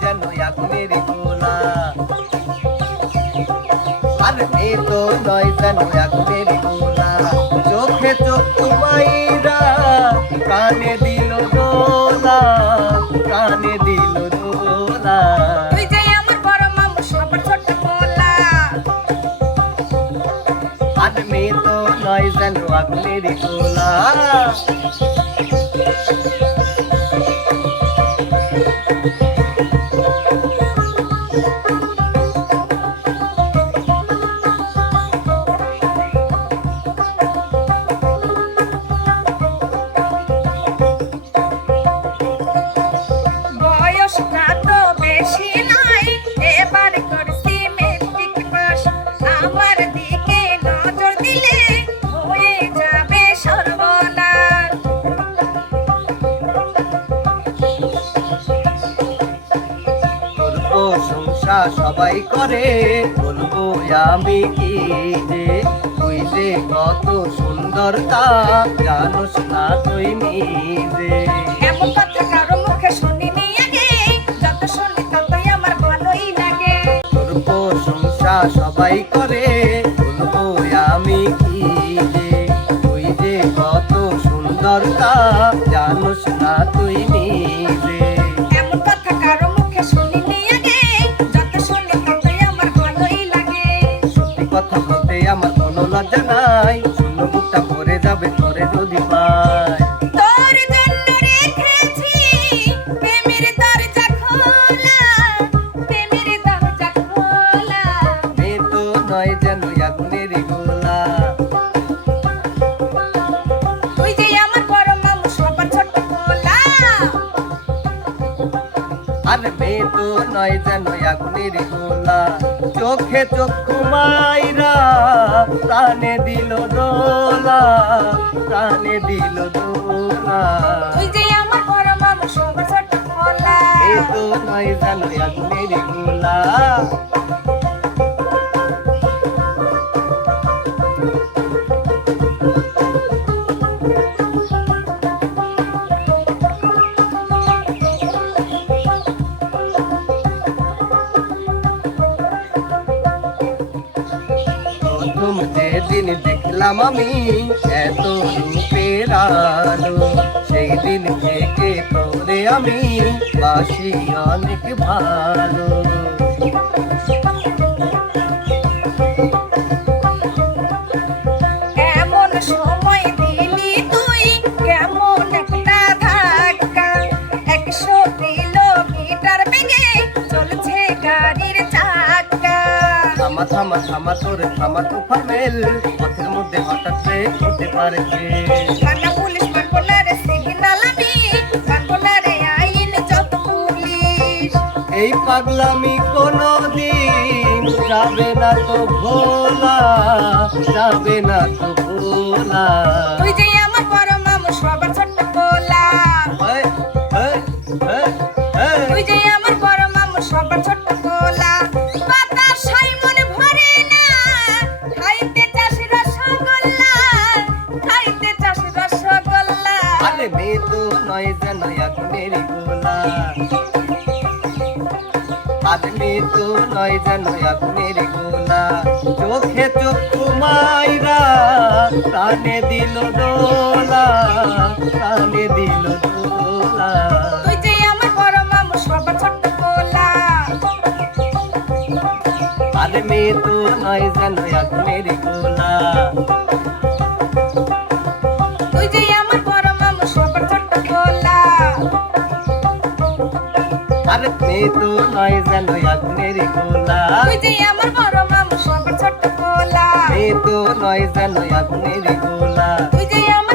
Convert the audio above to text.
যেন আগুনের গোলা, আর মেয়ে তো নয় যেন আগুনের গোলা। চোখে চোখ ঘুমাইরা কানে দিল দোলা, কানে দিল দোলা। তুই যে আমার বড় মামু সবার ছোট পোলা, আর মেয়ে তো নয় যেন আগুনের গোলা। বয়সটা তো বেশি নয়, এবার করছি মেট্রিক পাস। আমার দিকে নজর দিলে হয়ে যাবে সর্বনাশ। তোর প্রশংসা সবাই করে, বলবো আমি কি যে তুই যে কত সুন্দর তা জানোস না তুই নিজে। এমন কথা কারো মুখে শুনিনি আগে, যত শুনি ততই আমার ভালোই লাগে। তোর প্রশংসা সবাই করে, বলবো আমি কি যে তুই যে কত সুন্দর তা জানোস না তুই নিজে। এমন কথা কারো মুখে শুনিনি আগে, যত শুনি ততই আমার ভালোই লাগে। সত্যি কথা বলতে আমার কোনো লজ্জা নাই, শূন্য বুকটা ভরে যাবে তোরে যদি পাই। তোর জন্য রেখেছি প্রেমের দরজা খোলা, প্রেমের দরজা খোলা। মেয়ে তো নয় যেন আগুনের গোলা, তুই যে আমার বড় মামু সবার ছোট পোলা, আর মেয়ে তো নয় যেন আগুনের গোলা। চোখে চোখ ঘুমাইরা প্রাণে দিল দোলা, প্রাণে দিল দোলা। তুই যে আমার বড় মামু সবার ছোট পোলা। মেয়ে তো নয় যেন আগুনের গোলা। প্রথম যেদিন দেখলাম আমি এত রূপের আলো, সেই দিন থেকে তোরে আমি বাসি অনেক ভালো। এমন সময় দিলি তুই কেমন একটা ধাক্কা, 100 কিলোমিটার বেগে চলছে গাড়ির চাকা। থামা থামা থামা তোর থামা তুফান মেল, পথের মধ্যে হঠাৎ ব্রেক হতে পারে যে। থানা পুলিশ মানবো না রে সিগন্যাল আমি, মানবো না রে আইন যত পুলিশ। এই পাগলামি কোনদিন যাবে না তো ভোলা, যাবে না তো ভোলা। তুই যে আমার বড় মামু সবার ছোট পোলা, এই, এই, এই, এই। তুই যে আমার বড় মামু সবার ছোট পোলা। বাতাসাই মনে ভরে না, খাইতে চাস রসগোল্লা, খাইতে চাস রসগোল্লা। আরে মেয়ে তো নয় যেন আগুনের গোলা, আরে মেয়ে তো নয় যেন আগুনের গোলা। চোখে চোখ ঘুমাইরা প্রাণে দিল দোলা, প্রাণে দিল দোলা। তুই যে আমার বড় মামু সবার ছোট পোলা, আরে মেয়ে তো নয় যেন আগুনের গোলা, তুই যে আমার বড় মামু সবার ছোট পোলা। আরে মেয়ে তো নয় যেন আগুনের গোলা, তুই যে আমার বড় মামু সবার ছোট পোলা, মেয়ে তো নয় যেন আগুনের গোলা। তুই যে আমার